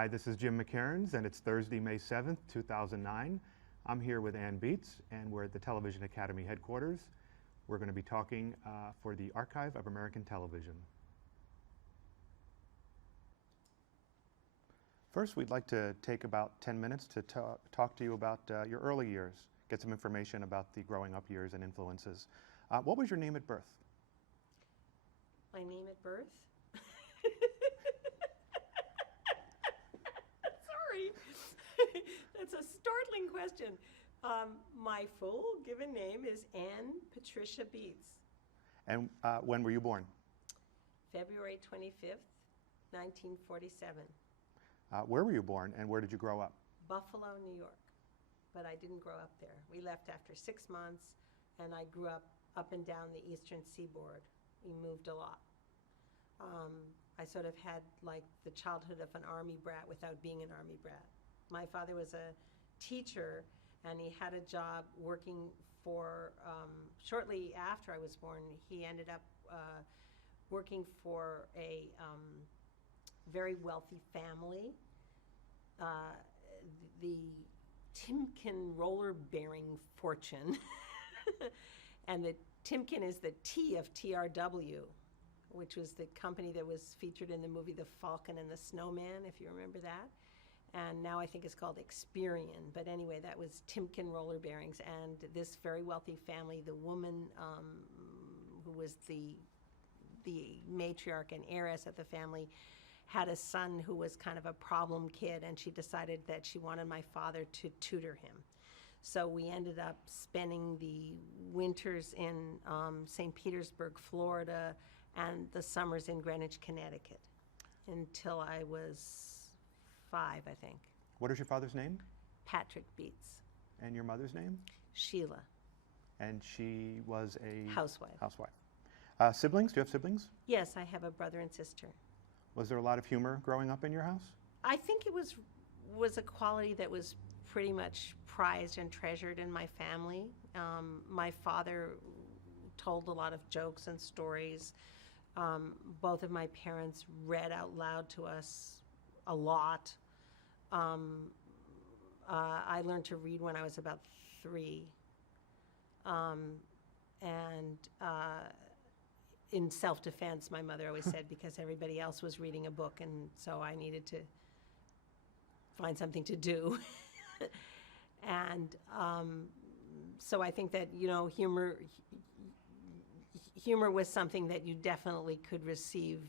Hi, this is Jim McCairns, and it's Thursday, May 7th, 2009. I'm here with Ann Beats, and we're at the Television Academy headquarters. We're going to be talking for the Archive of American Television. First, we'd like to take about 10 minutes to talk to you about your early years, get some information about the growing up years and influences. What was your name at birth? My name at birth? Sorry. That's a startling question. My full given name is Ann Patricia Beats. And when were you born? February 25th, 1947. Where were you born, and where did you grow up? Buffalo, New York. But I didn't grow up there. We left after 6 months, and I grew up and down the eastern seaboard. We moved a lot. I sort of had like the childhood of an army brat without being an army brat. My father was a teacher, and he had a job working for, shortly after I was born, he ended up working for a very wealthy family. The Timken roller bearing fortune. And the Timken is the T of TRW, which was the company that was featured in the movie The Falcon and the Snowman, if you remember that. And now I think it's called Experian. But anyway, that was Timken roller bearings. And this very wealthy family, the woman who was the matriarch and heiress of the family, had a son who was kind of a problem kid, and she decided that she wanted my father to tutor him. So we ended up spending the winters in St. Petersburg, Florida, and the summers in Greenwich, Connecticut, until I was 5, I think. What is your father's name? Patrick Beats. And your mother's name? Sheila. And she was a housewife. Siblings? Do you have siblings? Yes, I have a brother and sister. Was there a lot of humor growing up in your house? I think it was a quality that was pretty much prized and treasured in my family. My father told a lot of jokes and stories. Both of my parents read out loud to us a lot. I learned to read when I was about 3. In self-defense, my mother always said, because everybody else was reading a book, and so I needed to find something to do. And so I think that, you know, humor was something that you definitely could receive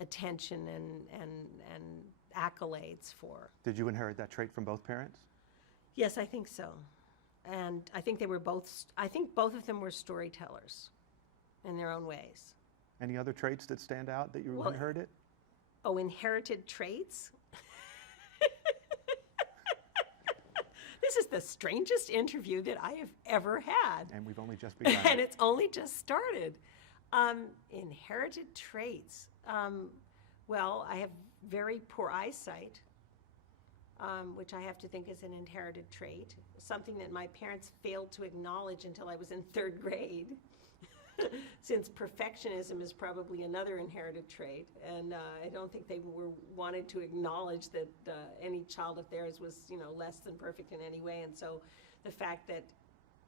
attention and accolades for. Did you inherit that trait from both parents? Yes, I think so. And I think both of them were storytellers in their own ways. Any other traits that stand out that you inherited? Oh, inherited traits? This is the strangest interview that I have ever had. And we've only just begun. And it's only just started. Inherited traits. Well, I have very poor eyesight, which I have to think is an inherited trait, something that my parents failed to acknowledge until I was in 3rd grade, since perfectionism is probably another inherited trait. And I don't think they wanted to acknowledge that any child of theirs was, you know, less than perfect in any way. And so the fact that,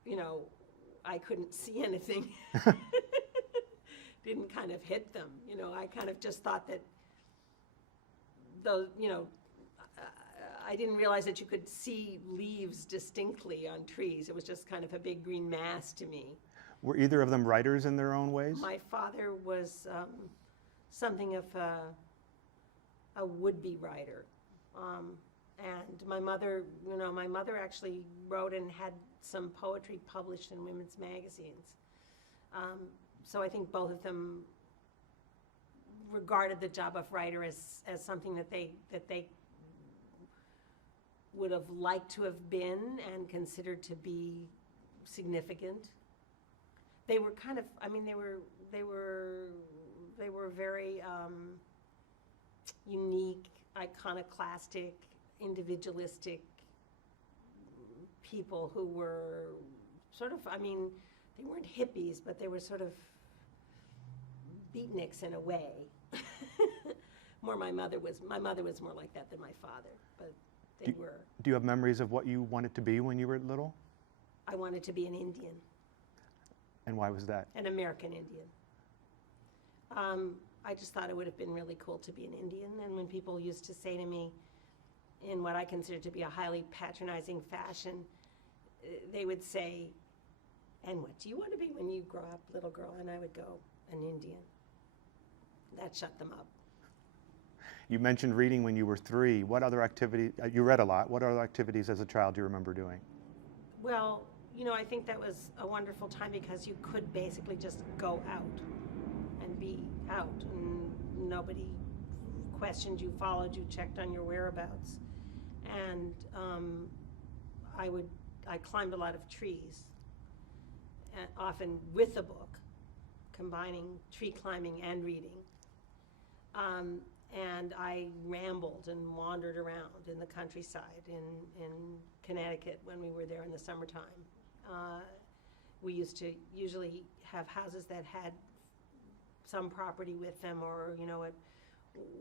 you know, I couldn't see anything didn't kind of hit them. You know, I kind of just thought that those, you know, I didn't realize that you could see leaves distinctly on trees. It was just kind of a big green mass to me. Were either of them writers in their own ways? My father was something of a would-be writer. And my mother, you know, my mother actually wrote and had some poetry published in women's magazines. So I think both of them regarded the job of writer as something that they would have liked to have been and considered to be significant. They were kind of, I mean, they were very unique, iconoclastic, individualistic people who were sort of, I mean, they weren't hippies, but they were sort of beatniks in a way. My mother was more like that than my father, but they were. Do you have memories of what you wanted to be when you were little? I wanted to be an Indian, And why was that? an American Indian. I just thought it would have been really cool to be an Indian. And when people used to say to me, in what I consider to be a highly patronizing fashion, they would say, "And what do you want to be when you grow up, little girl?" And I would go, "An Indian." That shut them up. You mentioned reading when you were 3. What other activity, you read a lot, what other activities as a child do you remember doing? Well, I think that was a wonderful time because you could basically just go out and be out, and nobody questioned you, followed you, checked on your whereabouts. And I climbed a lot of trees, often with a book, combining tree climbing and reading. And I rambled and wandered around in the countryside in Connecticut when we were there in the summertime. We used to usually have houses that had some property with them, or, at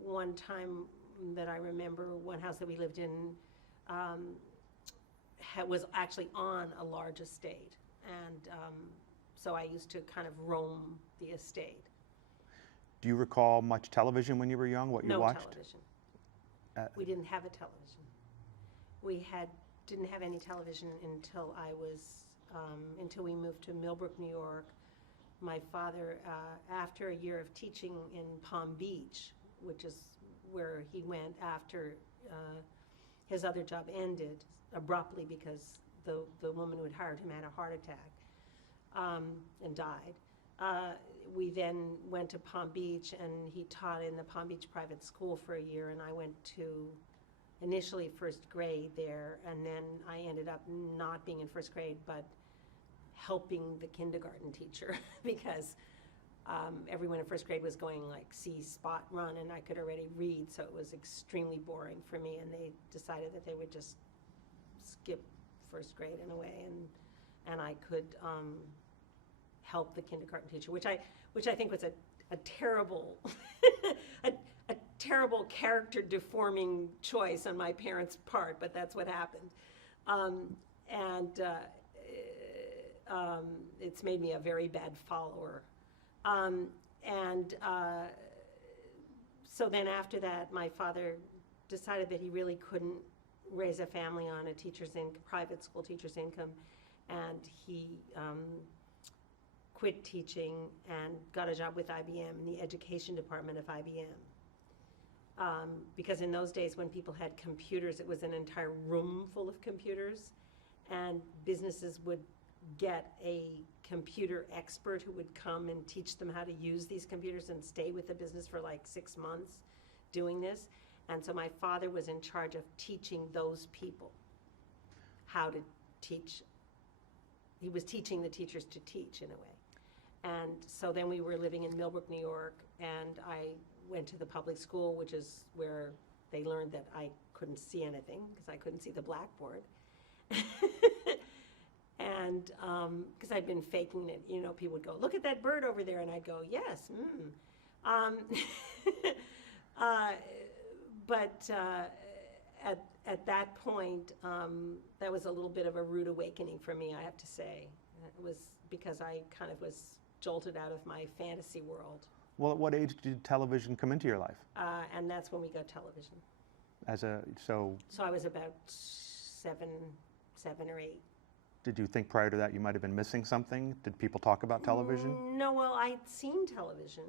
one time that I remember, one house that we lived in was actually on a large estate. And so I used to kind of roam the estate. Do you recall much television when you were young, what you watched? No television. We didn't have a television. We didn't have any television until until we moved to Millbrook, New York. My father, after a year of teaching in Palm Beach, which is where he went after his other job ended abruptly because the woman who had hired him had a heart attack and died. We then went to Palm Beach, and he taught in the Palm Beach private school for a year, and I went to initially first grade there, and then I ended up not being in first grade, but helping the kindergarten teacher because everyone in first grade was going like see Spot Run, and I could already read, so it was extremely boring for me, and they decided that they would just skip first grade in a way, and I could help the kindergarten teacher, which I think was a terrible a terrible character deforming choice on my parents' part, but that's what happened. It's made me a very bad follower. So then after that, my father decided that he really couldn't raise a family on a private school teacher's income, and he quit teaching and got a job with IBM in the education department of IBM. Because in those days when people had computers, it was an entire room full of computers, and businesses would get a computer expert who would come and teach them how to use these computers and stay with the business for like 6 months doing this. And so my father was in charge of teaching those people how to teach. He was teaching the teachers to teach in a way. And so then we were living in Millbrook, New York, and I went to the public school, which is where they learned that I couldn't see anything because I couldn't see the blackboard. And because I'd been faking it, people would go, "Look at that bird over there," and I'd go, "Yes." But at that point, that was a little bit of a rude awakening for me, I have to say. It was because I kind of was jolted out of my fantasy world. Well, at what age did television come into your life? And that's when we got television. So I was about seven or 8. Did you think prior to that you might have been missing something? Did people talk about television? No, well, I'd seen television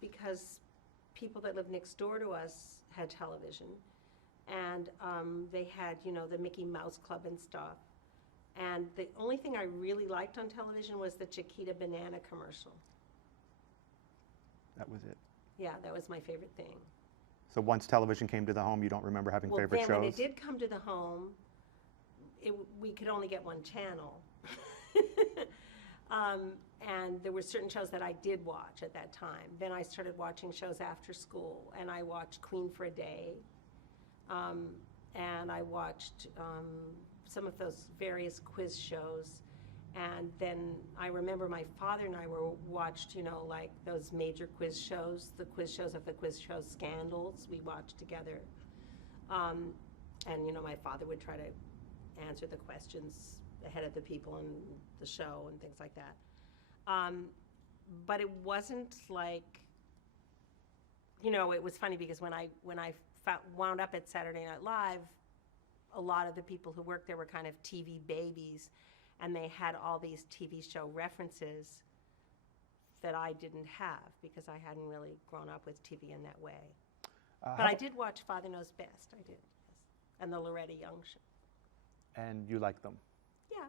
because people that lived next door to us had television, and they had, the Mickey Mouse Club and stuff. And the only thing I really liked on television was the Chiquita banana commercial. That was it. Yeah, that was my favorite thing. So once television came to the home, you don't remember having favorite shows? Well, then when it did come to the home, we could only get one channel. And there were certain shows that I did watch at that time. Then I started watching shows after school, and I watched Queen for a Day, and I watched some of those various quiz shows, And then I remember my father and I watched, you know, like those major quiz shows, the quiz shows of the quiz show scandals. We watched together. And, you know, my father would try to answer the questions ahead of the people in the show and things like that. But it wasn't like, you know, it was funny because when I wound up at Saturday Night Live, a lot of the people who worked there were kind of TV babies, and they had all these TV show references that I didn't have because I hadn't really grown up with TV in that way. But I did watch Father Knows Best, I did, yes. And the Loretta Young show. And you liked them? Yeah,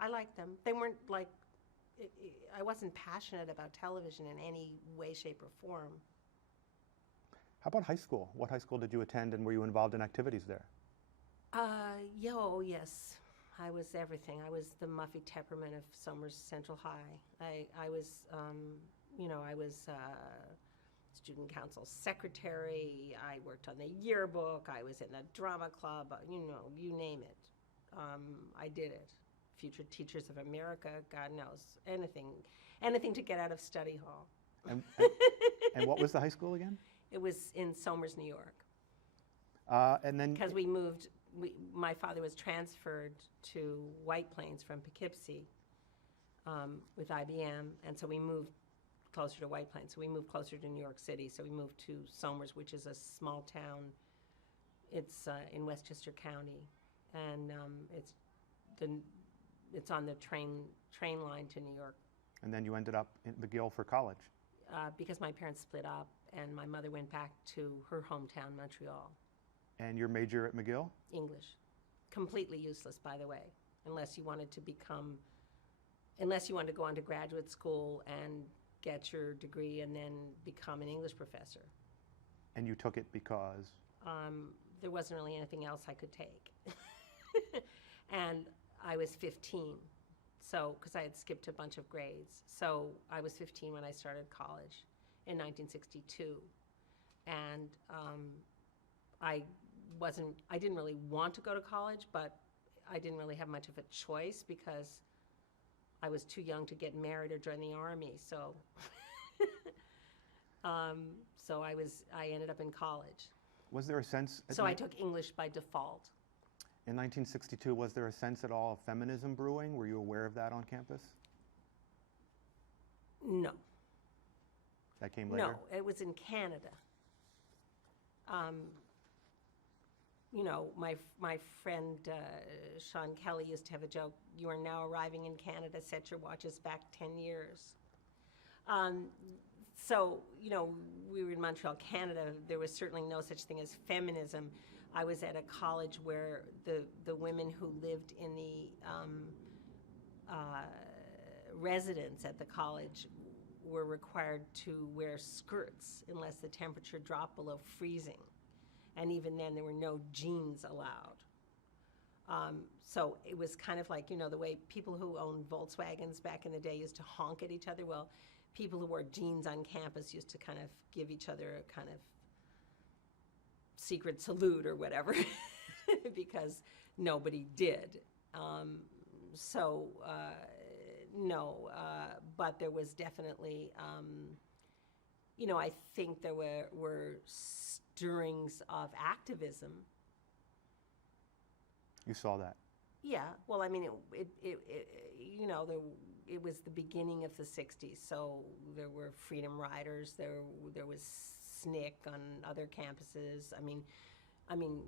I liked them. They weren't like, I wasn't passionate about television in any way, shape, or form. How about high school? What high school did you attend, and were you involved in activities there? Yes. I was everything. I was the Muffy Tepperman of Somers Central High. I was, you know, I was student council secretary. I worked on the yearbook. I was in the drama club. You know, you name it. I did it. Future Teachers of America, God knows, anything to get out of study hall. And what was the high school again? It was in Somers, New York. And then because we moved, my father was transferred to White Plains from Poughkeepsie with IBM, and so we moved closer to White Plains. So we moved closer to New York City. So we moved to Somers, which is a small town. It's in Westchester County, and it's on the train line to New York. And then you ended up in McGill for college. Because my parents split up, and my mother went back to her hometown, Montreal. And your major at McGill? English. Completely useless, by the way, unless you wanted to go on to graduate school and get your degree and then become an English professor. And you took it because? There wasn't really anything else I could take. And I was 15, so, because I had skipped a bunch of grades. So I was 15 when I started college in 1962. And I didn't really want to go to college, but I didn't really have much of a choice because I was too young to get married or join the army. So, so I ended up in college. Was there a sense? So I took English by default. In 1962, was there a sense at all of feminism brewing? Were you aware of that on campus? No. That came later? No, it was in Canada. You know, my friend Sean Kelly used to have a joke, "You are now arriving in Canada, set your watches back 10 years." So, you know, we were in Montreal, Canada. There was certainly no such thing as feminism. I was at a college where the women who lived in the residence at the college were required to wear skirts unless the temperature dropped below freezing. And even then, there were no jeans allowed. So it was kind of like, you know, the way people who owned Volkswagens back in the day used to honk at each other. Well, people who wore jeans on campus used to kind of give each other a kind of secret salute or whatever because nobody did. No, but there was definitely, you know, I think there were stirrings of activism. You saw that? Yeah. Well, I mean, it you know, it was the beginning of the 60s, so there were freedom riders. There was SNCC on other campuses. I mean,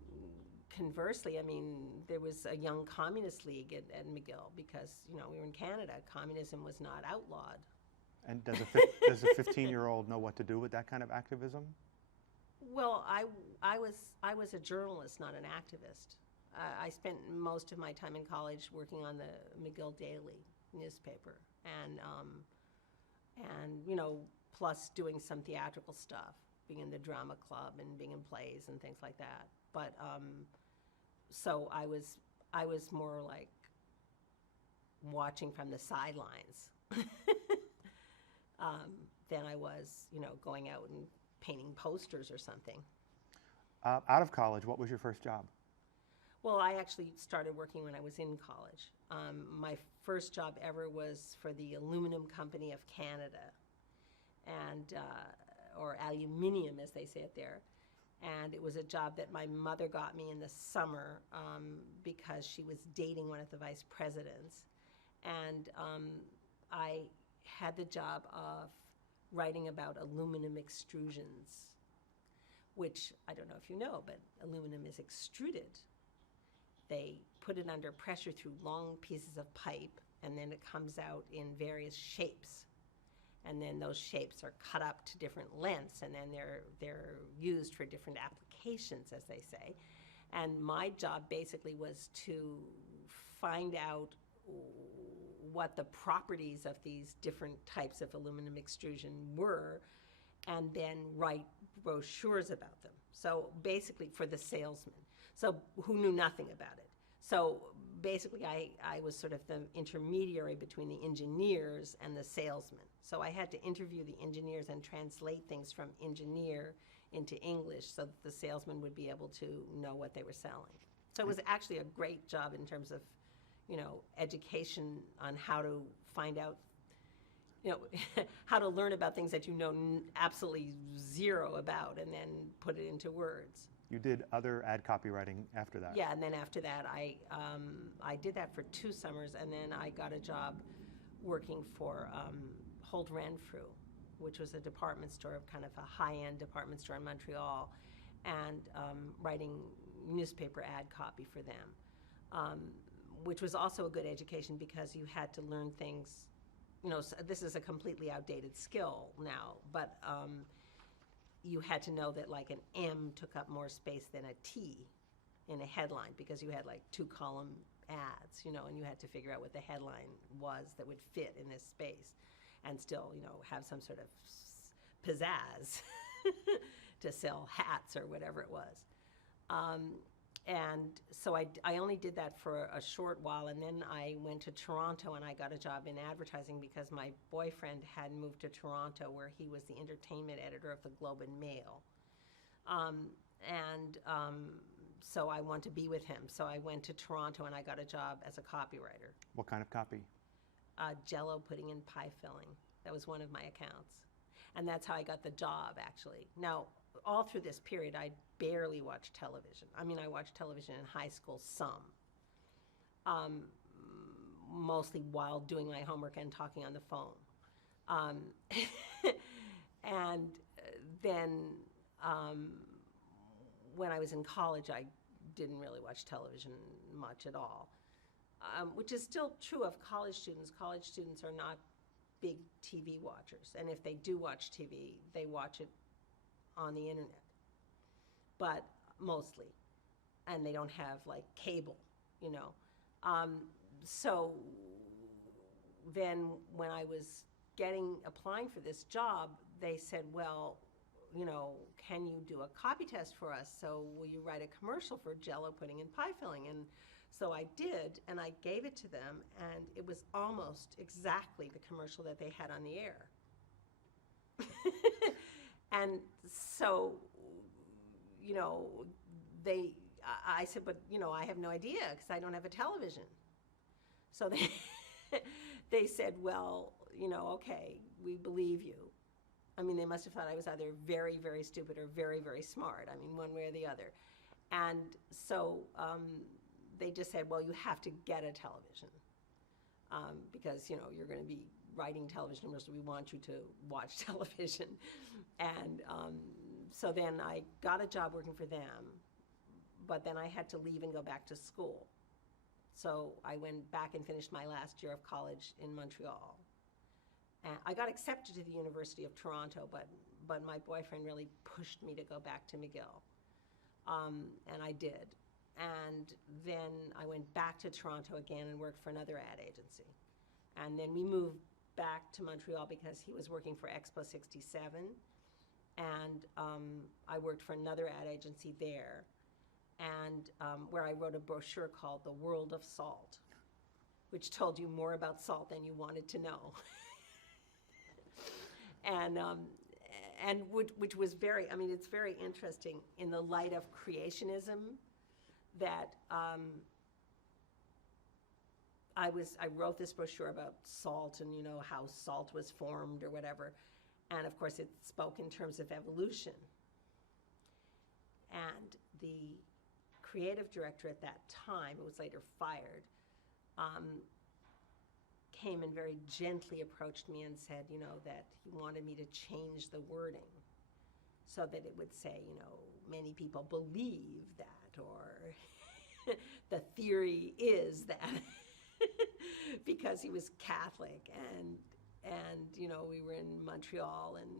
conversely, I mean, there was a young communist league at McGill because, you know, we were in Canada. Communism was not outlawed. And does a 15-year-old know what to do with that kind of activism? Well, I was a journalist, not an activist. I spent most of my time in college working on the McGill Daily newspaper, and you know, plus doing some theatrical stuff, being in the drama club and being in plays and things like that. But so I was more like watching from the sidelines than I was, you know, going out and painting posters or something. Out of college, what was your first job? Well, I actually started working when I was in college. My first job ever was for the Aluminum Company of Canada, and or aluminium, as they say it there. And it was a job that my mother got me in the summer because she was dating one of the vice presidents. And I had the job of writing about aluminum extrusions, which I don't know if you know, but aluminum is extruded. They put it under pressure through long pieces of pipe, and then it comes out in various shapes. And then those shapes are cut up to different lengths, and then they're used for different applications, as they say. And my job basically was to find out what the properties of these different types of aluminum extrusion were, and then write brochures about them. So basically for the salesman, so who knew nothing about it. So basically I was sort of the intermediary between the engineers and the salesman. So I had to interview the engineers and translate things from engineer into English so that the salesman would be able to know what they were selling. So it was actually a great job in terms of, education on how to find out, how to learn about things that you know absolutely zero about, and then put it into words. You did other ad copywriting after that? Yeah, and then after that, I did that for 2 summers, and then I got a job working for Holt Renfrew, which was a department store, kind of a high-end department store in Montreal, and writing newspaper ad copy for them, which was also a good education because you had to learn things. So this is a completely outdated skill now, but you had to know that like an M took up more space than a T in a headline because you had like 2-column ads, and you had to figure out what the headline was that would fit in this space and still, have some sort of pizzazz to sell hats or whatever it was. And so I only did that for a short while, and then I went to Toronto and I got a job in advertising because my boyfriend had moved to Toronto where he was the entertainment editor of the Globe and Mail. So I wanted to be with him. So I went to Toronto and I got a job as a copywriter. What kind of copy? Jell-O pudding and pie filling. That was one of my accounts. And that's how I got the job, actually. Now, all through this period, I barely watched television. I mean, I watched television in high school some, mostly while doing my homework and talking on the phone. And then when I was in college, I didn't really watch television much at all, which is still true of college students. College students are not big TV watchers, and if they do watch TV, they watch it on the internet, but mostly, and they don't have like cable, so then when I was applying for this job, they said, well, can you do a copy test for us? So will you write a commercial for Jell-O pudding and pie filling? And so I did, and I gave it to them, and it was almost exactly the commercial that they had on the air. And so, I said, but, I have no idea because I don't have a television. So they said, well, okay, we believe you. I mean, they must have thought I was either very, very stupid or very, very smart. I mean, one way or the other. And so they just said, well, you have to get a television because, you're going to be writing television commercials. We want you to watch television. And so then I got a job working for them, but then I had to leave and go back to school. So I went back and finished my last year of college in Montreal. And I got accepted to the University of Toronto, but my boyfriend really pushed me to go back to McGill. And I did. And then I went back to Toronto again and worked for another ad agency. And then we moved back to Montreal because he was working for Expo 67. And I worked for another ad agency there, and where I wrote a brochure called The World of Salt, which told you more about salt than you wanted to know. And which was it's very interesting in the light of creationism that I wrote this brochure about salt and, how salt was formed or whatever. And of course, it spoke in terms of evolution. And the creative director at that time, who was later fired, came and very gently approached me and said, that he wanted me to change the wording so that it would say, many people believe that, or the theory is that, because he was Catholic, and we were in Montreal, and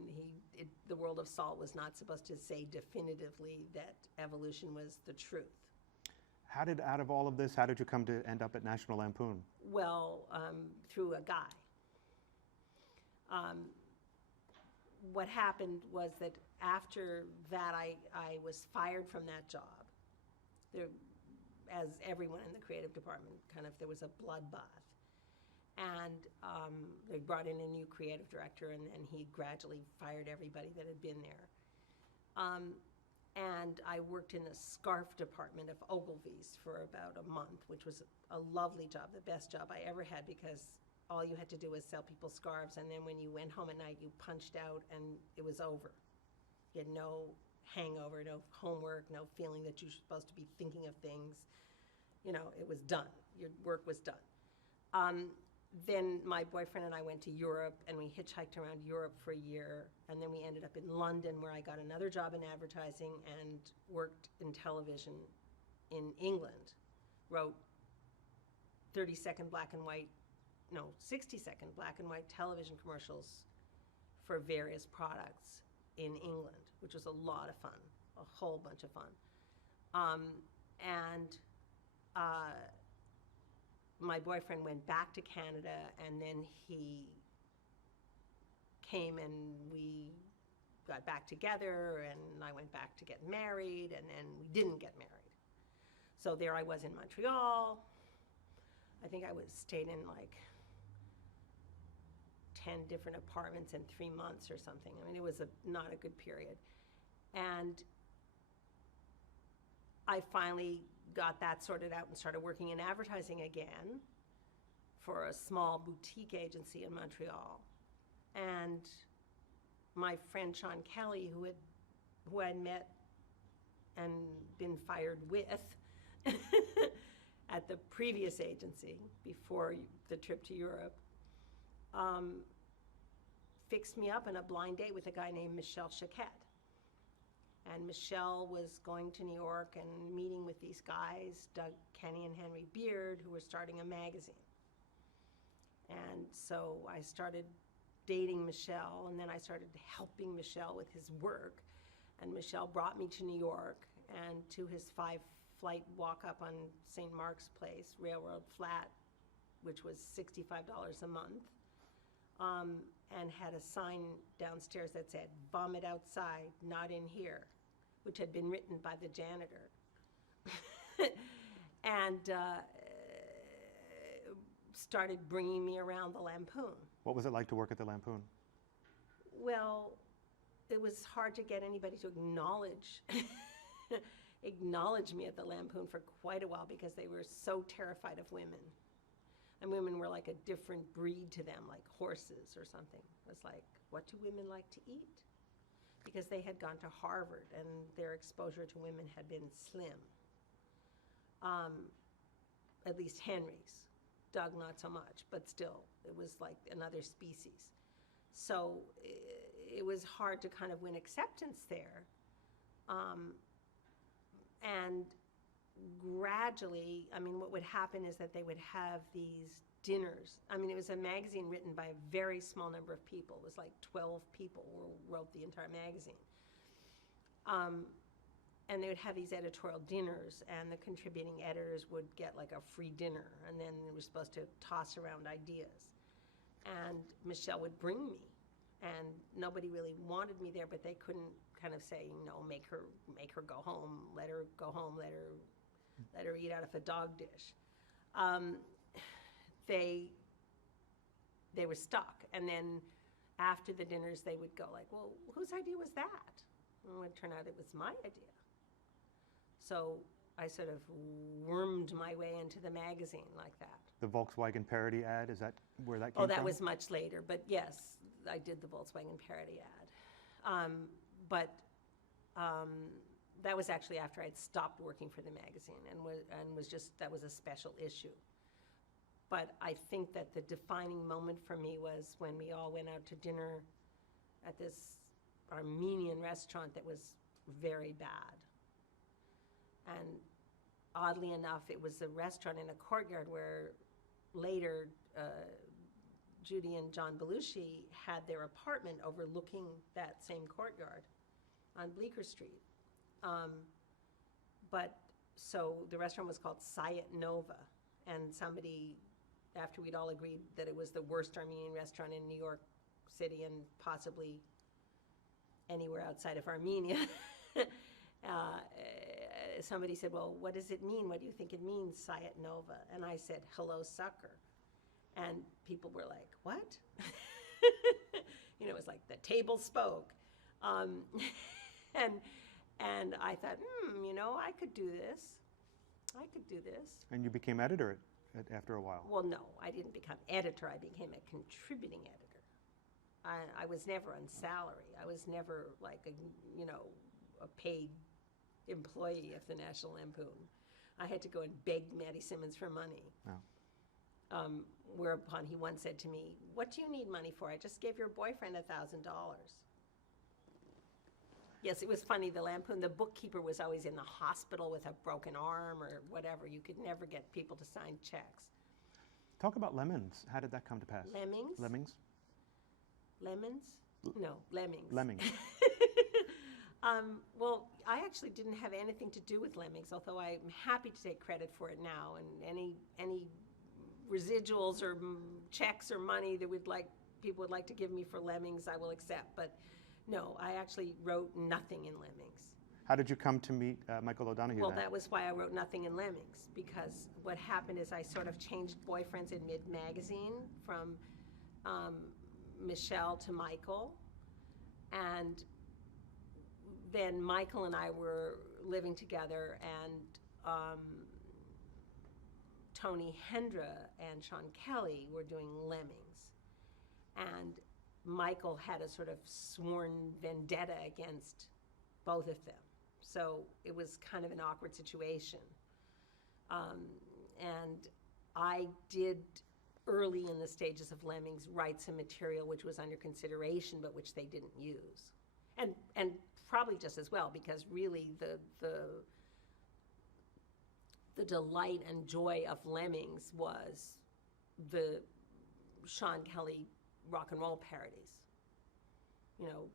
the world of salt was not supposed to say definitively that evolution was the truth. Out of all of this, how did you come to end up at National Lampoon? Well, through a guy. What happened was that after that, I was fired from that job. As everyone in the creative department, there was a bloodbath. And they brought in a new creative director, and he gradually fired everybody that had been there. And I worked in the scarf department of Ogilvy's for about a month, which was a lovely job, the best job I ever had, because all you had to do was sell people scarves, and then when you went home at night, you punched out, and it was over. You had no hangover, no homework, no feeling that you were supposed to be thinking of things. It was done. Your work was done. Then my boyfriend and I went to Europe, and we hitchhiked around Europe for a year, and then we ended up in London, where I got another job in advertising and worked in television in England. Wrote 60-second black and white television commercials for various products in England, which was a lot of fun, a whole bunch of fun. My boyfriend went back to Canada, and then he came and we got back together, and I went back to get married, and then we didn't get married. So there I was in Montreal. I think I stayed in like 10 different apartments in 3 months or something. I mean, it was not a good period. And I finally got that sorted out and started working in advertising again for a small boutique agency in Montreal. And my friend Sean Kelly, who I'd met and been fired with at the previous agency before the trip to Europe, fixed me up in a blind date with a guy named Michel Chaquette. And Michelle was going to New York and meeting with these guys, Doug Kenny and Henry Beard, who were starting a magazine. And so I started dating Michelle, and then I started helping Michelle with his work. And Michelle brought me to New York and to his 5-flight walk up on St. Mark's Place, Railroad Flat, which was $65 a month, and had a sign downstairs that said, "Vomit outside, not in here," which had been written by the janitor. And started bringing me around the Lampoon. What was it like to work at the Lampoon? Well, it was hard to get anybody to acknowledge me at the Lampoon for quite a while, because they were so terrified of women. And women were like a different breed to them, like horses or something. It was like, what do women like to eat? Because they had gone to Harvard, and their exposure to women had been slim. At least Henry's. Doug, not so much, but still, it was like another species. So it was hard to kind of win acceptance there. And gradually, I mean, what would happen is that they would have these dinners. I mean, it was a magazine written by a very small number of people. It was like 12 people who wrote the entire magazine. And they would have these editorial dinners, and the contributing editors would get like a free dinner, and then they were supposed to toss around ideas. And Michelle would bring me, and nobody really wanted me there, but they couldn't kind of say, make her go home, let her go home, let her eat out of a dog dish. They were stuck. And then after the dinners, they would go like, well, whose idea was that? And it would turn out it was my idea. So I sort of wormed my way into the magazine like that. The Volkswagen parody ad, is that where that came from? Oh, that was much later, but yes, I did the Volkswagen parody ad. That was actually after I'd stopped working for the magazine and was just, that was a special issue. But I think that the defining moment for me was when we all went out to dinner at this Armenian restaurant that was very bad. And oddly enough, it was a restaurant in a courtyard where later Judy and John Belushi had their apartment overlooking that same courtyard on Bleecker Street. So the restaurant was called Sayat Nova, and somebody, after we'd all agreed that it was the worst Armenian restaurant in New York City and possibly anywhere outside of Armenia, somebody said, well, what does it mean? What do you think it means, Sayat Nova? And I said, hello, sucker. And people were like, what? It was like the table spoke. And I thought, I could do this. And you became editor after a while. Well, no, I didn't become editor. I became a contributing editor. I was never on salary. I was never like a paid employee of the National Lampoon. I had to go and beg Matty Simmons for money. Oh. Whereupon he once said to me, what do you need money for? I just gave your boyfriend $1,000. Yes, it was funny. The Lampoon, the bookkeeper was always in the hospital with a broken arm or whatever. You could never get people to sign checks. Talk about Lemons. How did that come to pass? Lemmings? Lemmings? Lemons? No, Lemmings. Lemmings. Well, I actually didn't have anything to do with Lemmings, although I'm happy to take credit for it now. And any residuals or checks or money that people would like to give me for Lemmings, I will accept. But no, I actually wrote nothing in Lemmings. How did you come to meet Michael O'Donoghue Well, then? that was why I wrote nothing in Lemmings, because what happened is I sort of changed boyfriends in mid-magazine from Michelle to Michael. And then Michael and I were living together, and Tony Hendra and Sean Kelly were doing Lemmings. And Michael had a sort of sworn vendetta against both of them. So it was kind of an awkward situation. And I did, early in the stages of Lemmings, write some material which was under consideration, but which they didn't use. And probably just as well, because really the delight and joy of Lemmings was the Sean Kelly rock and roll parodies.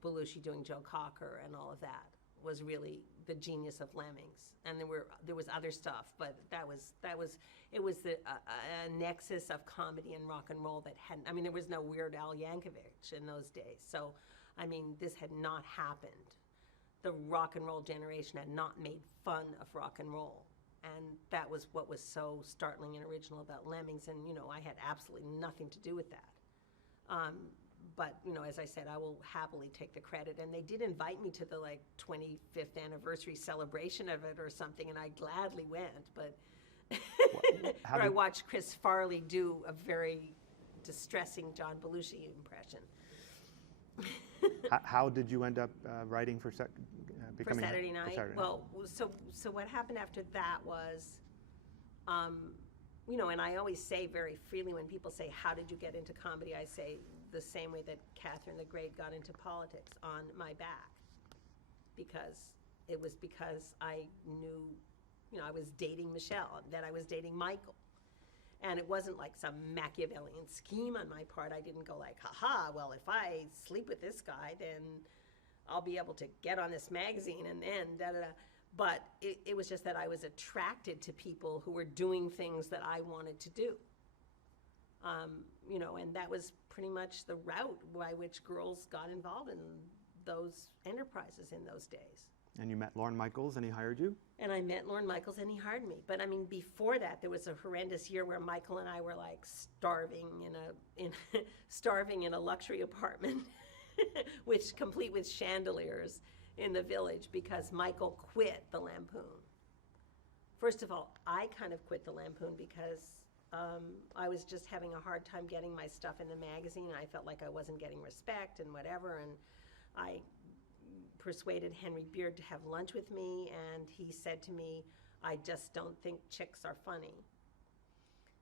Belushi doing Joe Cocker and all of that was really the genius of Lemmings. And there was other stuff, but it was a nexus of comedy and rock and roll that hadn't, there was no Weird Al Yankovic in those days. So, this had not happened. The rock and roll generation had not made fun of rock and roll. And that was what was so startling and original about Lemmings. And, I had absolutely nothing to do with that. But, as I said, I will happily take the credit. And they did invite me to the 25th anniversary celebration of it or something, and I gladly went. But I watched Chris Farley do a very distressing John Belushi impression. How did you end up writing for becoming Saturday Night? Saturday Night? Well, so what happened after that was, and I always say very freely when people say, how did you get into comedy? I say the same way that Catherine the Great got into politics, on my back. Because I knew, I was dating Michelle, that I was dating Michael. And it wasn't like some Machiavellian scheme on my part. I didn't go like, well, if I sleep with this guy, then I'll be able to get on this magazine and then da-da-da. But it was just that I was attracted to people who were doing things that I wanted to do. And that was pretty much the route by which girls got involved in those enterprises in those days. And you met Lorne Michaels and he hired you? And I met Lorne Michaels and he hired me. But before that, there was a horrendous year where Michael and I were starving in a luxury apartment, complete with chandeliers in the Village, because Michael quit the Lampoon First of all, I kind of quit the Lampoon because I was just having a hard time getting my stuff in the magazine. I felt like I wasn't getting respect and whatever, and I persuaded Henry Beard to have lunch with me, and he said to me, I just don't think chicks are funny.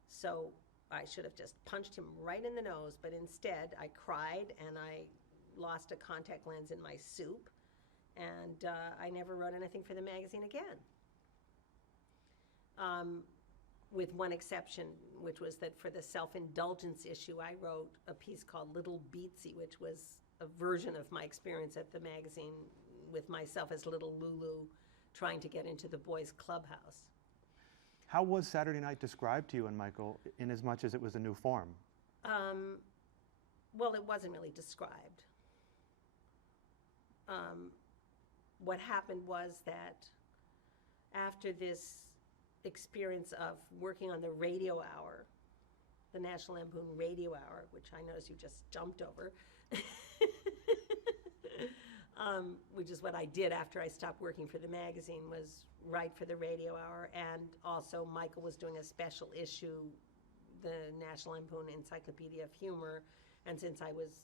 So I should have just punched him right in the nose, but instead I cried and I lost a contact lens in my soup, and I never wrote anything for the magazine again. With one exception, which was that for the self-indulgence issue, I wrote a piece called Little Beatsy, which was a version of my experience at the magazine with myself as little Lulu trying to get into the boys' clubhouse. How was Saturday Night described to you and Michael, in as much as it was a new form? Well, it wasn't really described. What happened was that after this experience of working on the radio hour, the National Lampoon Radio Hour, which I notice you just jumped over, which is what I did after I stopped working for the magazine, was write for the radio hour. And also Michael was doing a special issue, the National Lampoon Encyclopedia of Humor. And since I was,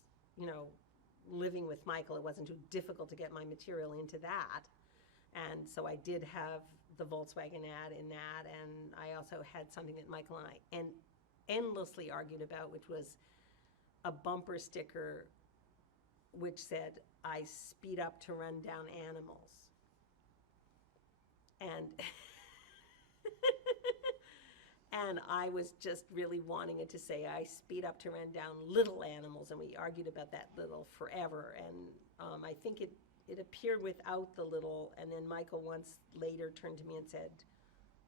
living with Michael, it wasn't too difficult to get my material into that. And so I did have the Volkswagen ad in that, and I also had something that Michael and I endlessly argued about, which was a bumper sticker which said, I speed up to run down animals. And and I was just really wanting it to say, I speed up to run down little animals, and we argued about that little forever. And I think it appeared without the little, and then Michael once later turned to me and said,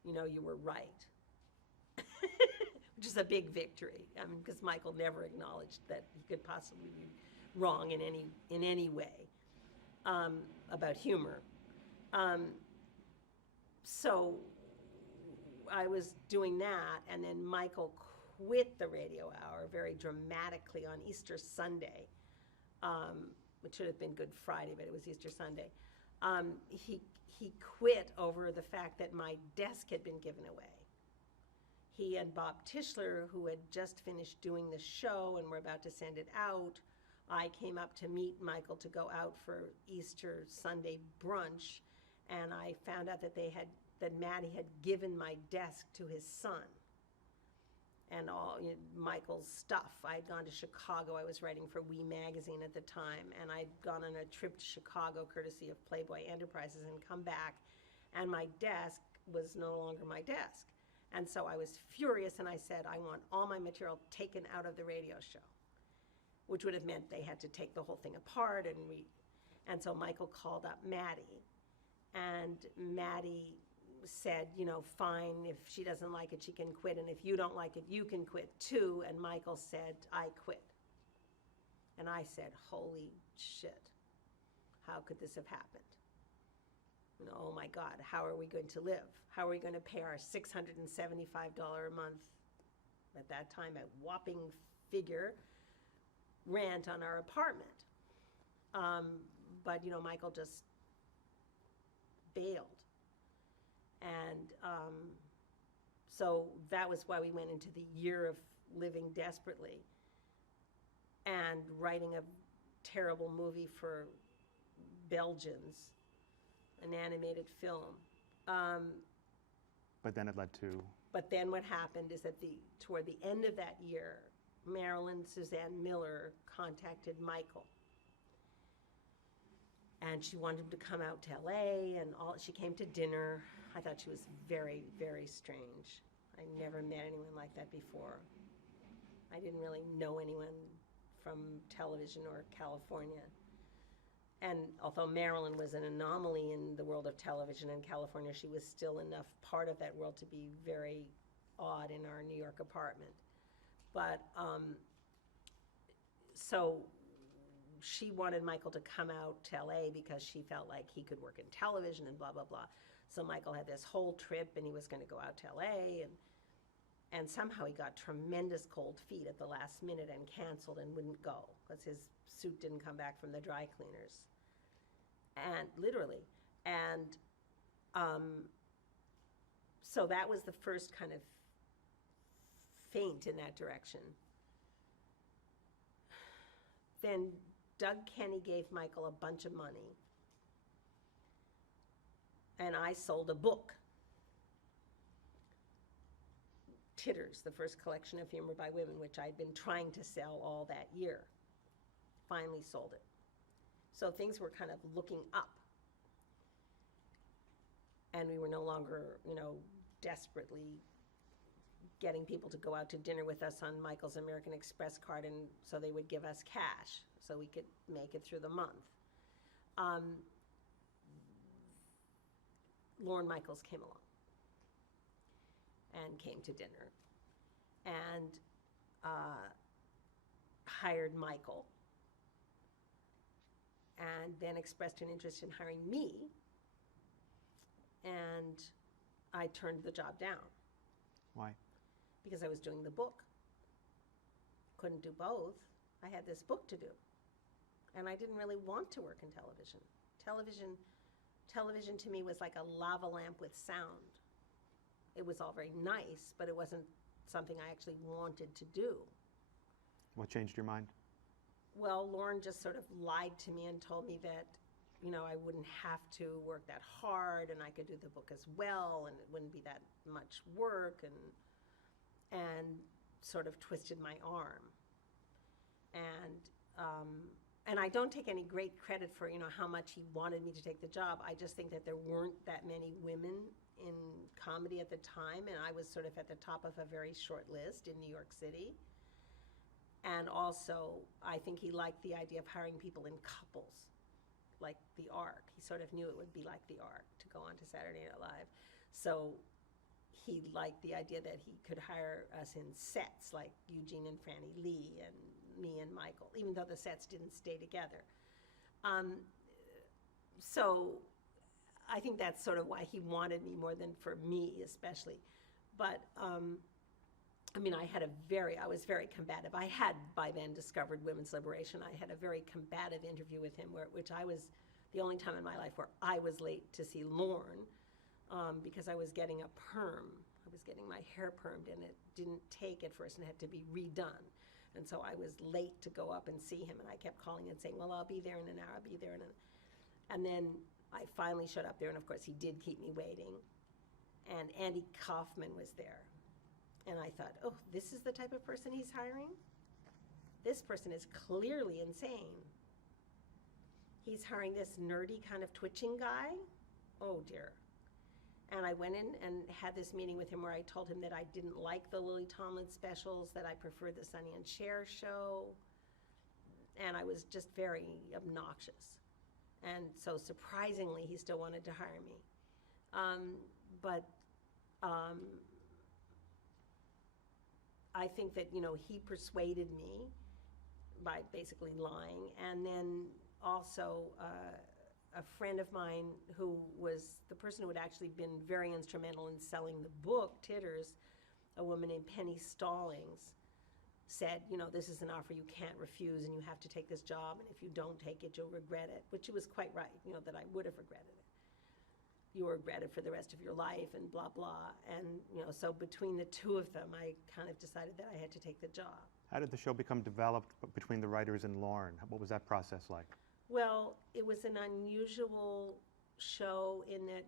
you were right. Which is a big victory, because Michael never acknowledged that he could possibly be wrong in any way about humor. So I was doing that, and then Michael quit the radio hour very dramatically on Easter Sunday. It should have been Good Friday, but it was Easter Sunday. He quit over the fact that my desk had been given away. He and Bob Tischler, who had just finished doing the show and were about to send it out, I came up to meet Michael to go out for Easter Sunday brunch, and I found out that Maddie had given my desk to his son and all Michael's stuff. I had gone to Chicago. I was writing for We Magazine at the time, and I'd gone on a trip to Chicago courtesy of Playboy Enterprises and come back, and my desk was no longer my desk. And so I was furious, and I said, I want all my material taken out of the radio show, which would have meant they had to take the whole thing apart and so Michael called up Maddie, and Maddie said, fine, if she doesn't like it, she can quit, and if you don't like it, you can quit too. And Michael said, I quit. And I said, holy shit, how could this have happened? Oh my God, how are we going to live? How are we going to pay our $675 a month, at that time a whopping figure, rent on our apartment? But Michael just bailed. And so that was why we went into the year of living desperately and writing a terrible movie for Belgians, an animated film. But then it led to... But then what happened is that toward the end of that year, Marilyn Suzanne Miller contacted Michael. And she wanted him to come out to LA, and she came to dinner. I thought she was very, very strange. I never met anyone like that before. I didn't really know anyone from television or California. And although Marilyn was an anomaly in the world of television in California, she was still enough part of that world to be very odd in our New York apartment. But so she wanted Michael to come out to LA because she felt like he could work in television and blah, blah, blah. So Michael had this whole trip, and he was going to go out to LA, and somehow he got tremendous cold feet at the last minute and canceled and wouldn't go because his suit didn't come back from the dry cleaners. And literally. And So that was the first kind of feint in that direction. Then Doug Kenny gave Michael a bunch of money, and I sold a book, Titters, the first collection of humor by women, which I'd been trying to sell all that year. Finally sold it. So things were kind of looking up. And we were no longer, desperately getting people to go out to dinner with us on Michael's American Express card, and so they would give us cash so we could make it through the month. Lorne Michaels came along and came to dinner and hired Michael, and then expressed an interest in hiring me, and I turned the job down. Why? Because I was doing the book. Couldn't do both. I had this book to do. And I didn't really want to work in television. Television to me was like a lava lamp with sound. It was all very nice, but it wasn't something I actually wanted to do. What changed your mind? Well, Lorne just sort of lied to me and told me that, I wouldn't have to work that hard, and I could do the book as well, and it wouldn't be that much work, and sort of twisted my arm. And I don't take any great credit for, how much he wanted me to take the job. I just think that there weren't that many women in comedy at the time, and I was sort of at the top of a very short list in New York City. And also, I think he liked the idea of hiring people in couples, like the Ark. He sort of knew it would be like the Ark to go on to Saturday Night Live. So he liked the idea that he could hire us in sets, like Eugene and Franny Lee and me and Michael, even though the sets didn't stay together. So I think that's sort of why he wanted me more than for me especially. But I was very combative. I had by then discovered women's liberation. I had a very combative interview with him, which I was the only time in my life where I was late to see Lorne, because I was getting a perm. I was getting my hair permed, and it didn't take at first and had to be redone. And so I was late to go up and see him, and I kept calling and saying, well, I'll be there in an hour, I'll be there in an hour. And then I finally showed up there, and of course he did keep me waiting. And Andy Kaufman was there. And I thought, oh, this is the type of person he's hiring? This person is clearly insane. He's hiring this nerdy kind of twitching guy? Oh, dear. And I went in and had this meeting with him where I told him that I didn't like the Lily Tomlin specials, that I preferred the Sonny and Cher show. And I was just very obnoxious. And so surprisingly, he still wanted to hire me. I think that, he persuaded me by basically lying. And then also a friend of mine who was the person who had actually been very instrumental in selling the book, Titters, a woman named Penny Stallings, said, this is an offer you can't refuse, and you have to take this job, and if you don't take it, you'll regret it, which she was quite right, that I would have regretted it. You will regret it for the rest of your life, and blah, blah. And, so between the two of them, I kind of decided that I had to take the job. How did the show become developed between the writers and Lorne? What was that process like? Well, it was an unusual show in that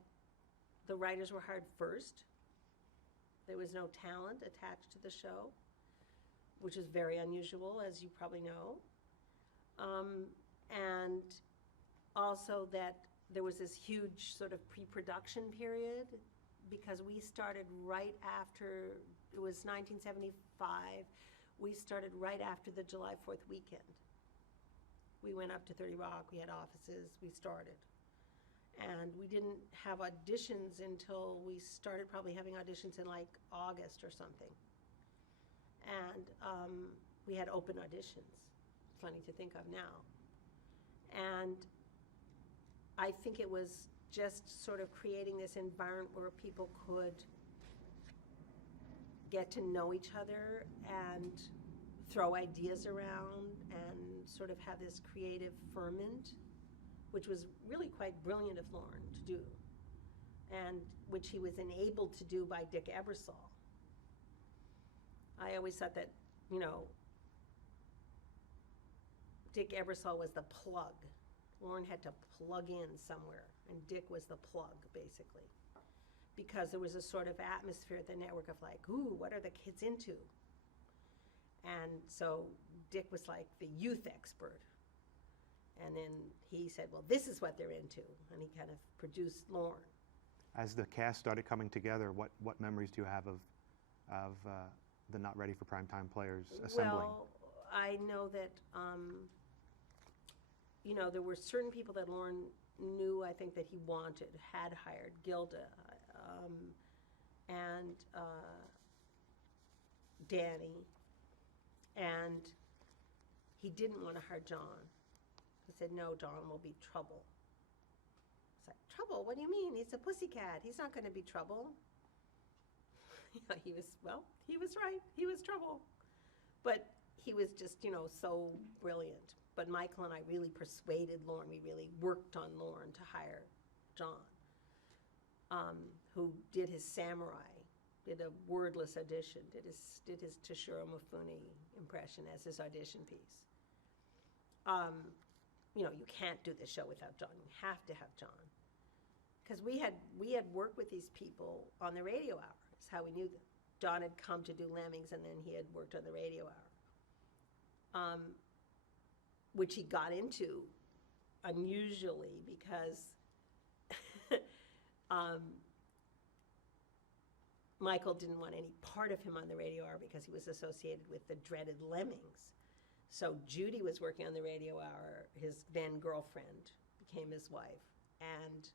the writers were hired first. There was no talent attached to the show, which is very unusual, as you probably know. And also that there was this huge sort of pre-production period, because we started right after, it was 1975, we started right after the July 4th weekend. We went up to 30 Rock, we had offices, we started. And we didn't have auditions until we started probably having auditions in like August or something. And we had open auditions, funny to think of now. And I think it was just sort of creating this environment where people could get to know each other and throw ideas around and sort of have this creative ferment, which was really quite brilliant of Lorne to do. and which he was enabled to do by Dick Ebersol. I always thought that, you know, Dick Ebersol was the plug. Lorne had to plug in somewhere, and Dick was the plug, basically. Because there was a sort of atmosphere at the network of like, ooh, what are the kids into? And so Dick was like the youth expert. And then he said, well, this is what they're into. And he kind of produced Lorne. As the cast started coming together, what memories do you have of the Not Ready for Primetime Players assembling? Well, I know that, you know, there were certain people that Lorne knew, I think, that he wanted, had hired, Gilda, and Danny, and he didn't want to hire John. He said, no, John will be trouble. It's like, trouble? What do you mean? He's a pussycat. He's not going to be trouble. He was right. He was trouble. But he was just, you know, so brilliant. But Michael and I really persuaded Lorne. We really worked on Lorne to hire John, who did his Samurai, did a wordless audition, did his Toshiro Mifune impression as his audition piece. You know, you can't do the show without John. You have to have John. Because we had worked with these people on the radio hour. That's how we knew them. John had come to do Lemmings, and then he had worked on the radio hour, which he got into unusually because Michael didn't want any part of him on the radio hour because he was associated with the dreaded Lemmings. So Judy was working on the radio hour. His then girlfriend became his wife. And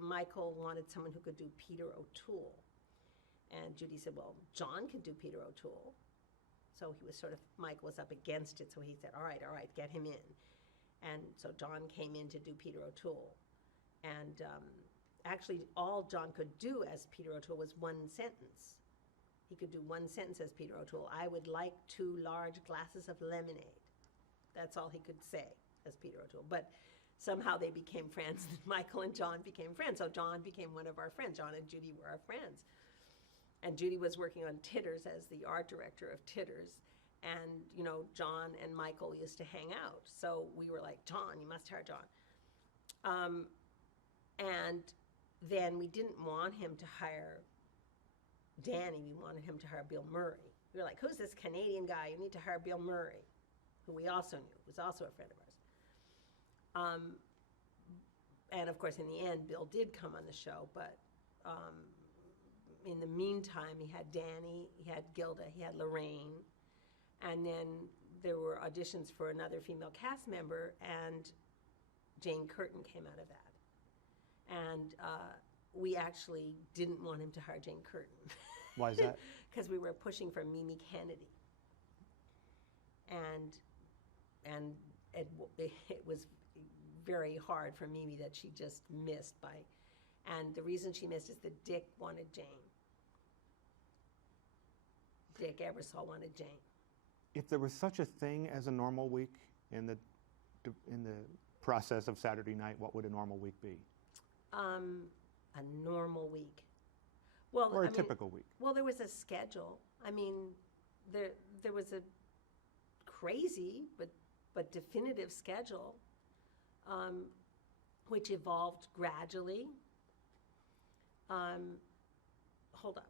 Michael wanted someone who could do Peter O'Toole. And Judy said, well, John could do Peter O'Toole. So he was Michael was up against it. So he said, all right, get him in. And so John came in to do Peter O'Toole. And actually, all John could do as Peter O'Toole was one sentence. He could do one sentence as Peter O'Toole. I would like 2 large glasses of lemonade. That's all he could say as Peter O'Toole. But somehow they became friends. Michael and John became friends. So John became one of our friends. John and Judy were our friends. And Judy was working on Titters as the art director of Titters. And, you know, John and Michael used to hang out. So we were like, John, you must hire John. And then we didn't want him to hire Danny. We wanted him to hire Bill Murray. We were like, who's this Canadian guy? You need to hire Bill Murray, who we also knew, was also a friend of ours. And of course, in the end, Bill did come on the show, but in the meantime, he had Danny, he had Gilda, he had Lorraine, and then there were auditions for another female cast member, and Jane Curtin came out of that. And we actually didn't want him to hire Jane Curtin. Why is that? Because we were pushing for Mimi Kennedy. And it was very hard for Mimi that she just missed by, and the reason she missed is that Dick wanted Jane. Dick Ebersol wanted Jane. If there was such a thing as a normal week in the process of Saturday night, what would a normal week be? A normal week. Well, or a typical week. Well, there was a schedule. I mean, there was a crazy but definitive schedule, which evolved gradually. Hold up.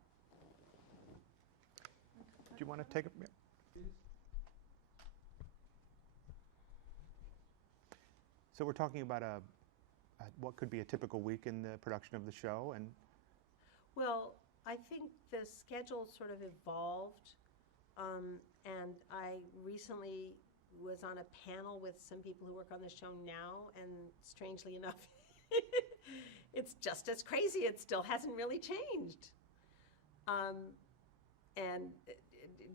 Do you want to take it? Yeah. So we're talking about what could be a typical week in the production of the show, and well, I think the schedule sort of evolved, and I recently was on a panel with some people who work on the show now, and strangely enough, it's just as crazy. It still hasn't really changed. And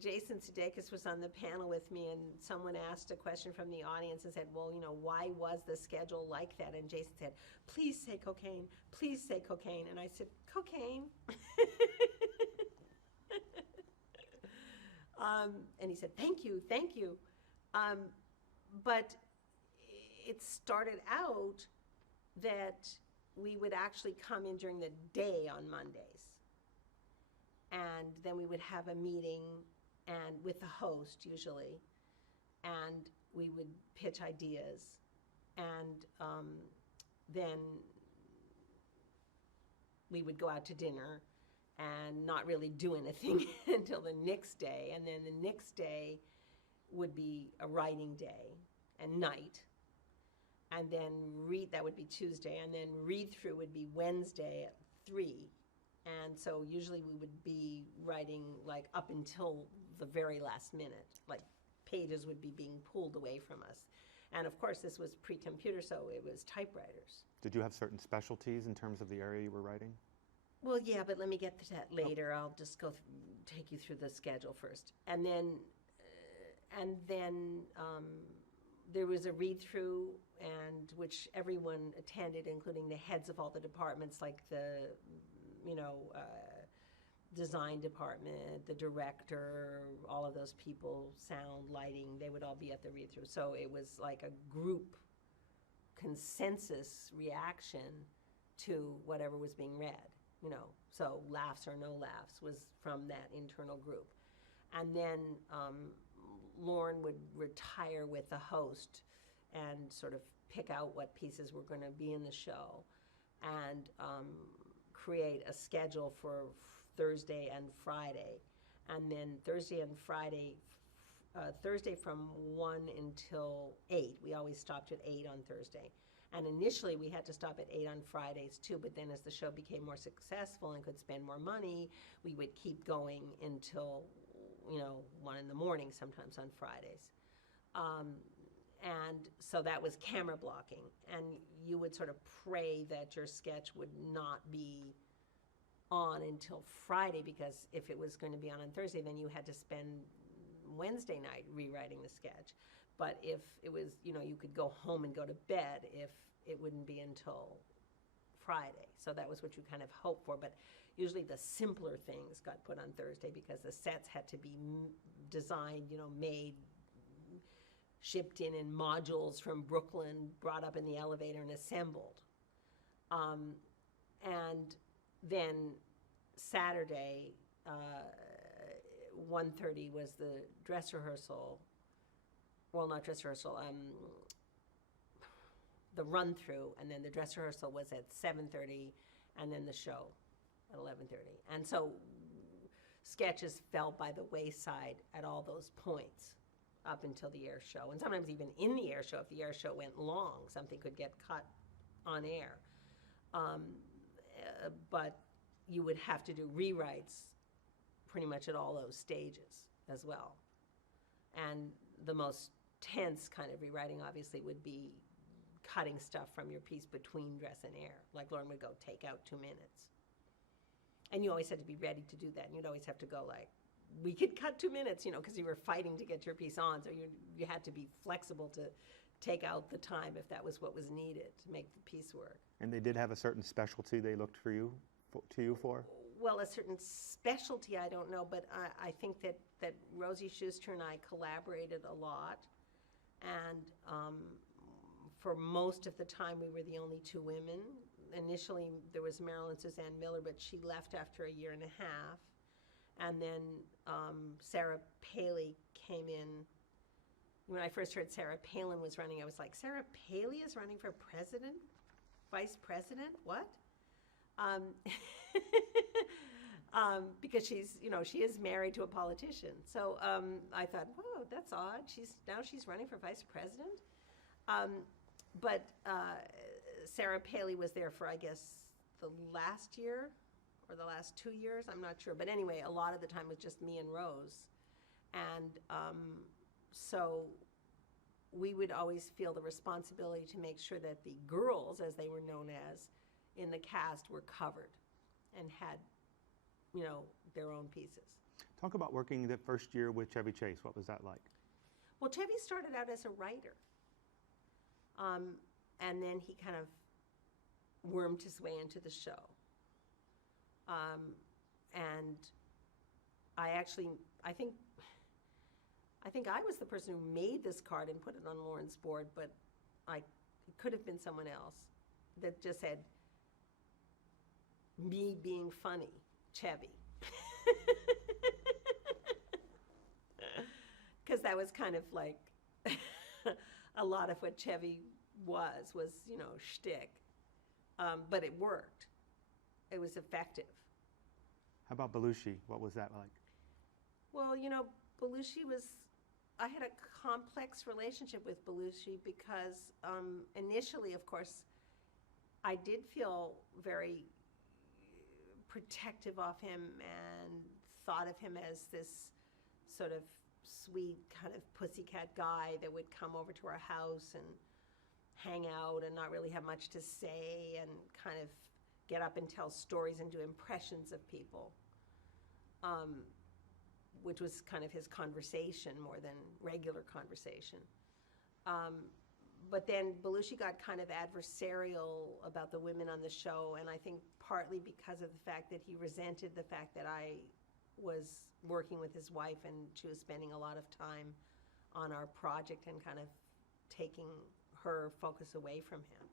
Jason Sudeikis was on the panel with me, and someone asked a question from the audience and said, well, you know, why was the schedule like that? And Jason said, please say cocaine, please say cocaine. And I said, cocaine. And he said, thank you, thank you. But it started out that we would actually come in during the day on Mondays. And then we would have a meeting and with the host usually, and we would pitch ideas. And then we would go out to dinner and not really do anything until the next day. And then the next day would be a writing day and night. And then that would be Tuesday. And then read through would be Wednesday at 3. And so usually we would be writing like up until the very last minute. Like pages would be being pulled away from us. And of course, this was pre-computer, so it was typewriters. Did you have certain specialties in terms of the area you were writing? Well, yeah, but let me get to that later. I'll just take you through the schedule first. And then there was a read-through, and which everyone attended, including the heads of all the departments, like the, design department, the director, all of those people, sound, lighting, they would all be at the read-through. So it was like a group consensus reaction to whatever was being read, So laughs or no laughs was from that internal group. And then Lauren would retire with the host and sort of pick out what pieces were going to be in the show and create a schedule for Thursday and Friday. And then Thursday and Friday, Thursday from 1 until 8. We always stopped at 8 on Thursday. And initially we had to stop at 8 on Fridays too, but then as the show became more successful and could spend more money, we would keep going until 1 in the morning, sometimes on Fridays. And so that was camera blocking. And you would sort of pray that your sketch would not be on until Friday, because if it was going to be on Thursday, then you had to spend Wednesday night rewriting the sketch. But if it was, you could go home and go to bed if it wouldn't be until Friday. So that was what you kind of hoped for. But usually the simpler things got put on Thursday because the sets had to be designed, made, shipped in modules from Brooklyn, brought up in the elevator and assembled. And then Saturday, 1:30 was the dress rehearsal. Well, not dress rehearsal, the run-through, and then the dress rehearsal was at 7:30, and then the show at 11:30. And so sketches fell by the wayside at all those points up until the air show. And sometimes even in the air show, if the air show went long, something could get cut on air. But you would have to do rewrites pretty much at all those stages as well. And the most tense kind of rewriting, obviously, would be cutting stuff from your piece between dress and air. Like Lauren would go take out 2 minutes. And you always had to be ready to do that. And you'd always have to go like, we could cut 2 minutes, because you were fighting to get your piece on. So you had to be flexible to take out the time if that was what was needed to make the piece work. And they did have a certain specialty they looked to you for? Well, a certain specialty, I don't know, but I think that Rosie Schuster and I collaborated a lot. And for most of the time, we were the only 2 women. Initially, there was Marilyn Suzanne Miller, but she left after a year and a half. And then Sarah Paley came in. When I first heard Sarah Palin was running, I was like, Sarah Paley is running for president? Vice president? What? Because she's, she is married to a politician. So I thought, whoa, that's odd. Now she's running for vice president. But Sarah Paley was there for, I guess, the last year or the last 2 years. I'm not sure. But anyway, a lot of the time was just me and Rose. And so we would always feel the responsibility to make sure that the girls, as they were known as, in the cast were covered and had, their own pieces. Talk about working the first year with Chevy Chase. What was that like? Well, Chevy started out as a writer. And then he kind of wormed his way into the show. And I think I was the person who made this card and put it on Lauren's board, but it could have been someone else that just said, me being funny, Chevy. Because that was kind of like a lot of what Chevy was, you know, shtick. But it worked. It was effective. How about Belushi? What was that like? Well, you know, I had a complex relationship with Belushi because initially, of course, I did feel very protective of him and thought of him as this sort of sweet kind of pussycat guy that would come over to our house and hang out and not really have much to say and kind of get up and tell stories and do impressions of people, which was kind of his conversation more than regular conversation. But then Belushi got kind of adversarial about the women on the show, and I think partly because of the fact that he resented the fact that I was working with his wife and she was spending a lot of time on our project and kind of taking her focus away from him.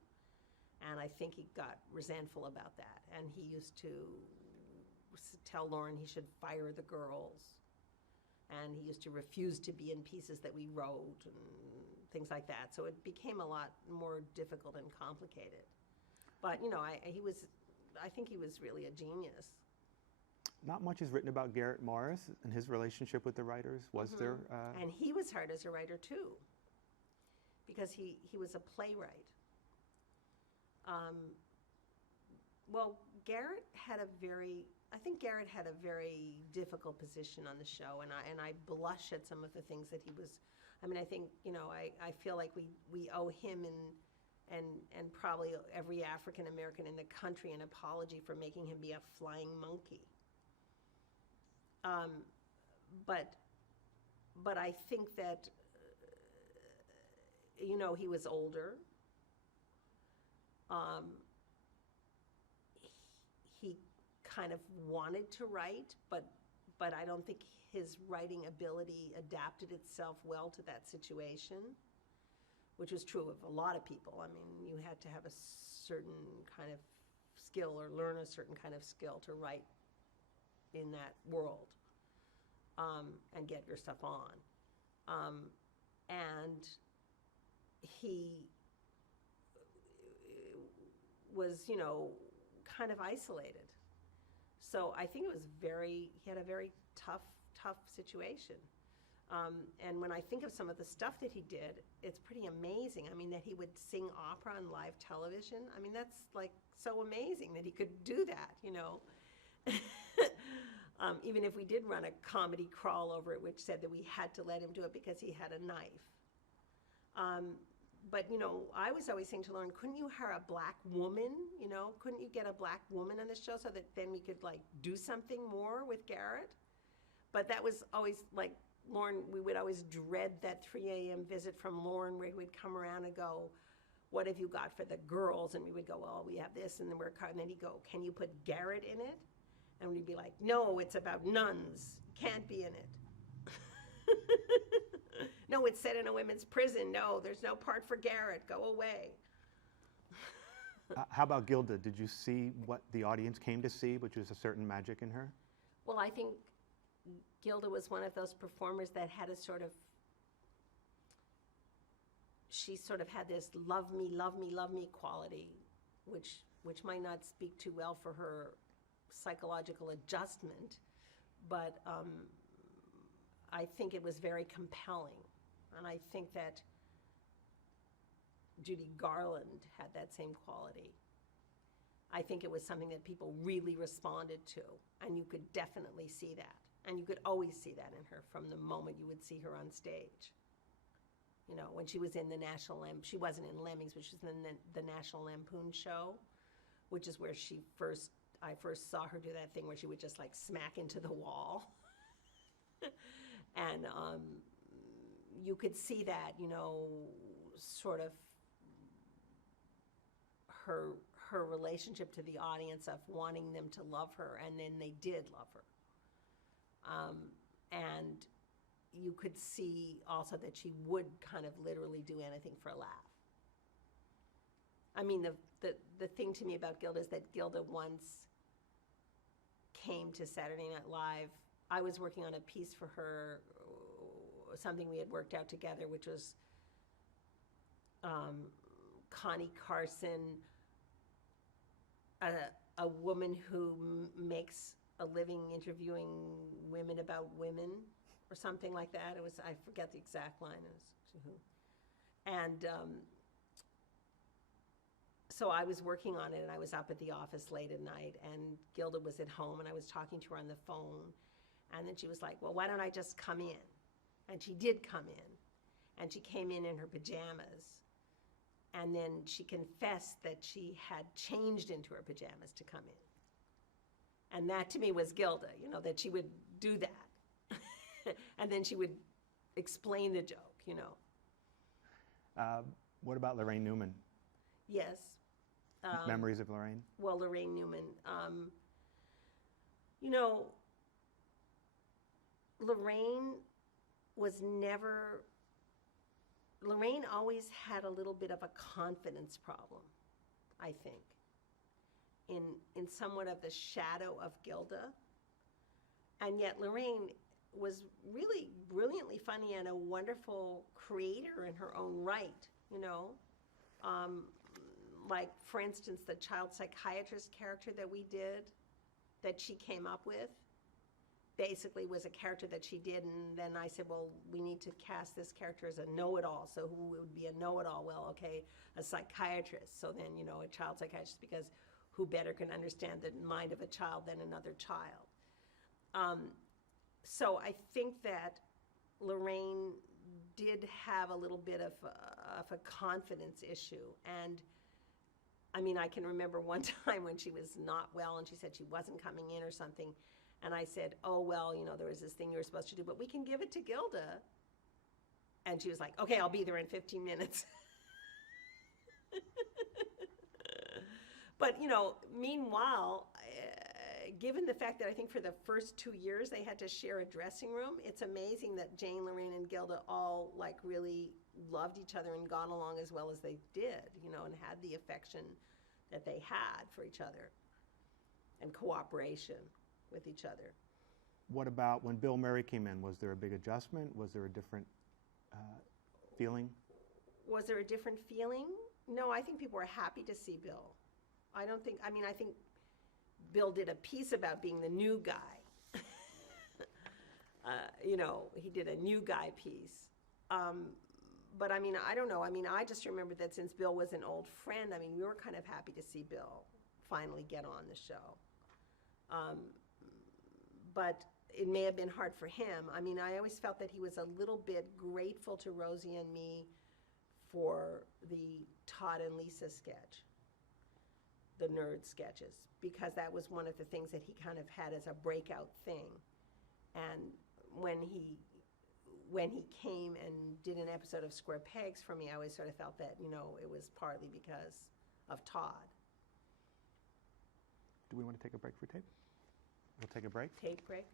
And I think he got resentful about that. And he used to tell Lauren he should fire the girls. And he used to refuse to be in pieces that we wrote and things like that. So it became a lot more difficult and complicated. But, you know, I think he was really a genius. Not much is written about Garrett Morris and his relationship with the writers. Was there? And he was hard as a writer, too, because he was a playwright. Well, I think Garrett had a very difficult position on the show, and I blush at some of the things that he was. I mean, I think, you know, I feel like we owe him and probably every African American in the country an apology for making him be a flying monkey. But I think that, you know, he was older. He kind of wanted to write, but I don't think his writing ability adapted itself well to that situation, which was true of a lot of people. I mean, you had to have a certain kind of skill or learn a certain kind of skill to write in that world and get your stuff on. And he was, you know, kind of isolated. So I think he had a very tough situation. And when I think of some of the stuff that he did, it's pretty amazing. I mean, that he would sing opera on live television. I mean, that's like so amazing that he could do that, you know. Even if we did run a comedy crawl over it, which said that we had to let him do it because he had a knife. But, you know, I was always saying to Lauren, couldn't you hire a black woman, you know? Couldn't you get a black woman on the show so that then we could, like, do something more with Garrett? But that was always, like, Lauren, we would always dread that 3 a.m. visit from Lauren where he would come around and go, what have you got for the girls? And we would go, well, we have this, and then and then he'd go, can you put Garrett in it? And we'd be like, no, it's about nuns. Can't be in it. No, it's set in a women's prison. No, there's no part for Garrett. Go away. How about Gilda? Did you see what the audience came to see, which was a certain magic in her? Well, I think Gilda was one of those performers that had she sort of had this love me, love me, love me quality, which might not speak too well for her psychological adjustment, but I think it was very compelling. And I think that Judy Garland had that same quality. I think it was something that people really responded to, and you could definitely see that. And you could always see that in her from the moment you would see her on stage. You know, when she was in the she wasn't in Lemmings, but she was in the National Lampoon show, which is where I first saw her do that thing where she would just like smack into the wall. And you could see that, you know, sort of her relationship to the audience of wanting them to love her, and then they did love her. And you could see also that she would kind of literally do anything for a laugh. I mean, the thing to me about Gilda is that Gilda once came to Saturday Night Live. I was working on a piece for her, something we had worked out together, which was Connie Carson, a woman who makes a living interviewing women about women, or something like that. It was, I forget the exact line. It was who. And so I was working on it, and I was up at the office late at night, and Gilda was at home, and I was talking to her on the phone, and then she was like, well, why don't I just come in? And she did come in, and she came in her pajamas, and then she confessed that she had changed into her pajamas to come in. And that to me was Gilda, you know, that she would do that. And then she would explain the joke, you know. What about Lorraine Newman? Yes. Memories of Lorraine? Well, Lorraine Newman, you know, Lorraine always had a little bit of a confidence problem, I think, in somewhat of the shadow of Gilda. And yet Lorraine was really brilliantly funny and a wonderful creator in her own right, you know. Like, for instance, the child psychiatrist character that we did, that she came up with, basically was a character that she did, and then I said, well, we need to cast this character as a know-it-all. So who would be a know-it-all? Well, okay, a psychiatrist. So then, you know, a child psychiatrist, because who better can understand the mind of a child than another child? So I think that Lorraine did have a little bit of a confidence issue. And I mean, I can remember one time when she was not well and she said she wasn't coming in or something. And I said, oh, well, you know, there was this thing you were supposed to do, but we can give it to Gilda. And she was like, okay, I'll be there in 15 minutes. But, you know, meanwhile, given the fact that I think for the first 2 years they had to share a dressing room, it's amazing that Jane, Lorraine, and Gilda all, like, really loved each other and got along as well as they did, you know, and had the affection that they had for each other and cooperation with each other. What about when Bill Murray came in? Was there a big adjustment? Was there a different feeling? Was there a different feeling? No, I think people were happy to see Bill. I think Bill did a piece about being the new guy. You know, he did a new guy piece. But I mean, I don't know. I mean, I just remember that since Bill was an old friend, I mean, we were kind of happy to see Bill finally get on the show. But it may have been hard for him. I mean, I always felt that he was a little bit grateful to Rosie and me for the Todd and Lisa sketch, the nerd sketches, because that was one of the things that he kind of had as a breakout thing. And when he came and did an episode of Square Pegs for me, I always sort of felt that, you know, it was partly because of Todd. Do we want to take a break for tape? We'll take a break. Tape break?